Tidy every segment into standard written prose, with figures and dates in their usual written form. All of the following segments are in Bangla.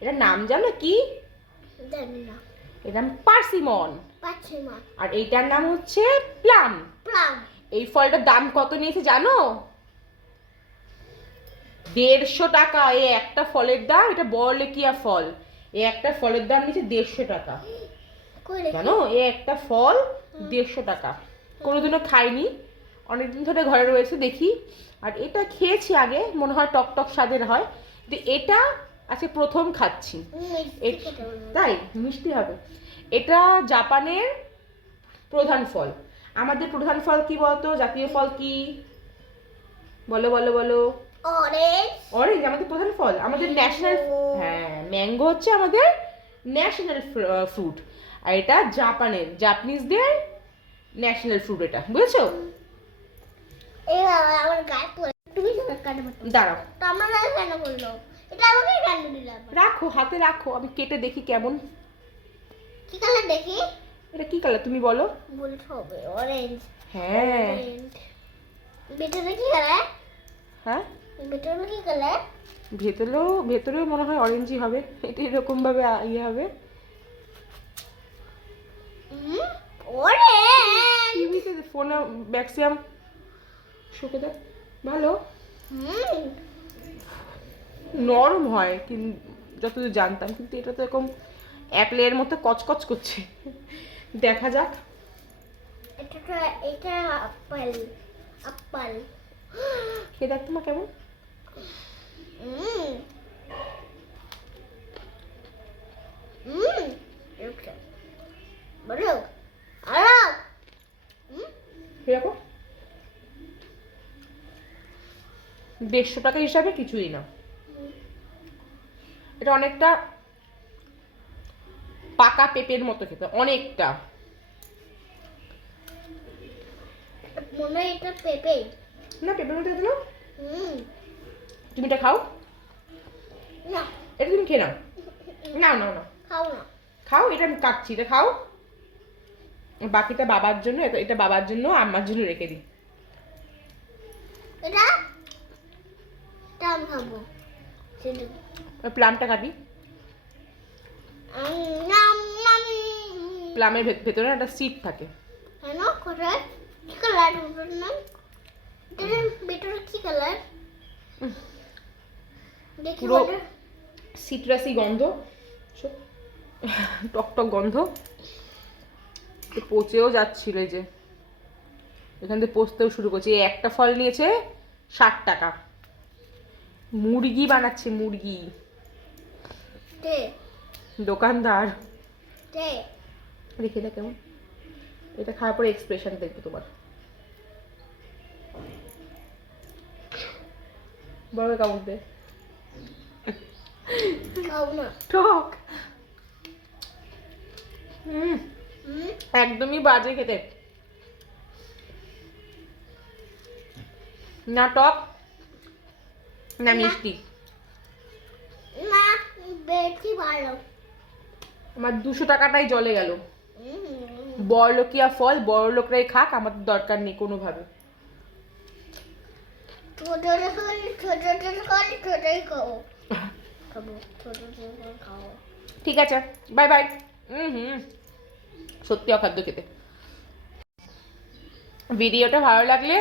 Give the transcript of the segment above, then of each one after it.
এটার নাম জানো কি? জানি না। এর নাম পার্সিমন। পার্সিমন। আর এইটার নাম হচ্ছে প্লাম। প্লাম। এই ফলটার দাম কত নিয়েছে জানো? 150 টাকা। এই একটা ফলের দাম, এটা বড়লেকিয়া ফল, এই একটা ফলের দাম নিয়েছে 150 টাকা। জানো, এই একটা ফল 150 টাকা। কোনোদিনও খাইনি, অনেকদিন ধরে ঘরে রয়েছে দেখি। আর এটা খেয়েছি আগে, মনে হয় টক টক স্বাদের হয়, কিন্তু এটা আজকে প্রথম খাচ্ছি। তাই মিষ্টি হবে। এটা জাপানের প্রধান ফল। আমাদের প্রধান ফল কি বলতো? জাতীয় ফল কি? বলো বলো বলো। অরেঞ্জ। অরেঞ্জ আমাদের প্রধান ফল, আমাদের ন্যাশনাল। হ্যাঁ, ম্যাঙ্গো হচ্ছে আমাদের ন্যাশনাল ফ্রুট। আর এটা জাপানের, জাপানিজদের ন্যাশনাল ফ্রুট, এটা বুঝেছো? আমার গায়ে পড়ে। তুমি কেন দাঁড়াও, তো আমার গায়ে কেন পড়লো? এটা আমাকে কেন দিলে? রাখো, হাতে রাখো, আমি কেটে দেখি কেমন। কি কালার দেখি? এটা কি কালার তুমি বলো? বলতে হবে অরেঞ্জ। হ্যাঁ। ভেতরে কি কালার? হ্যাঁ, ভেতরে কি কালার? ভেতরেও মনে হয় অরেঞ্জই হবে। এটা এরকম ভাবে ইয়ে হবে। অরেঞ্জ। টিভিতে ফোনে ম্যাক্সিমাম শুকে দেখ ভালো। নরম হয় কিন্তু, যতদূর জানতাম, কিন্তু এটা তো এরকম অ্যাপলের মতো কচকচ করছে। দেখা যাক। এটা আপেল। আপেল। খেয়ে দেখ তোমার কেমন। বলো আরো। এরকম 150 টাকা হিসাবে কিছুই না। এটা অনেকটা পাকা পেঁপের মতো খেতে, অনেকটা। মনে হয় এটা পেঁপে। না, পেঁপের মতো খেতে না। তুমি এটা খাও, না, এটা তুমি খেয়ে নাও। না না না, খাও না। খাও, এটা আমি কাটছি, এটা খাও। বাকিটা বাবার জন্য, এটা বাবার জন্য, আম্মার জন্য রেখে দিই। এটা এটা আমি খাবো। প্লামটা কাটি। প্লামের ভেতরে একটা সিড থাকে। কেন? কোথায়? কি কালার ওটার নাম? এটার ভেতরে কি কালার? দেখি পুরো ওটা। সিট্রাসি গন্ধ, টক টক গন্ধ। পচেও যাচ্ছিল, এই যে এখান থেকে পচতেও শুরু করছে। এই একটা ফল নিয়েছে 60 টাকা। মুরগি বানাচ্ছে, মুরগি। তে দোকানদার। তে দেখে দেখ কেমন। এটা খাওয়ার পরে এক্সপ্রেশন দেখবে তোমার। বড় কেমন দে। খাও না। টক। একদমই বাজে খেতে। না টক না মিষ্টি। না, বেশি ভালো। আমার 200 টাকাটাই জলে গেল। বড়লোকিয়া ফল বড় লোকরাই খাক, আমাদের দরকার নেই কোনোভাবে। ঠিক আছে, বাই বাই। সত্যি অখাদ্য খেতে। ভিডিওটা ভালো লাগলে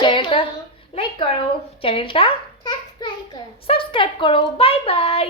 চ্যানেলটা লাইক করো, চ্যানেলটা সাবস্ক্রাইব করো। Bye bye.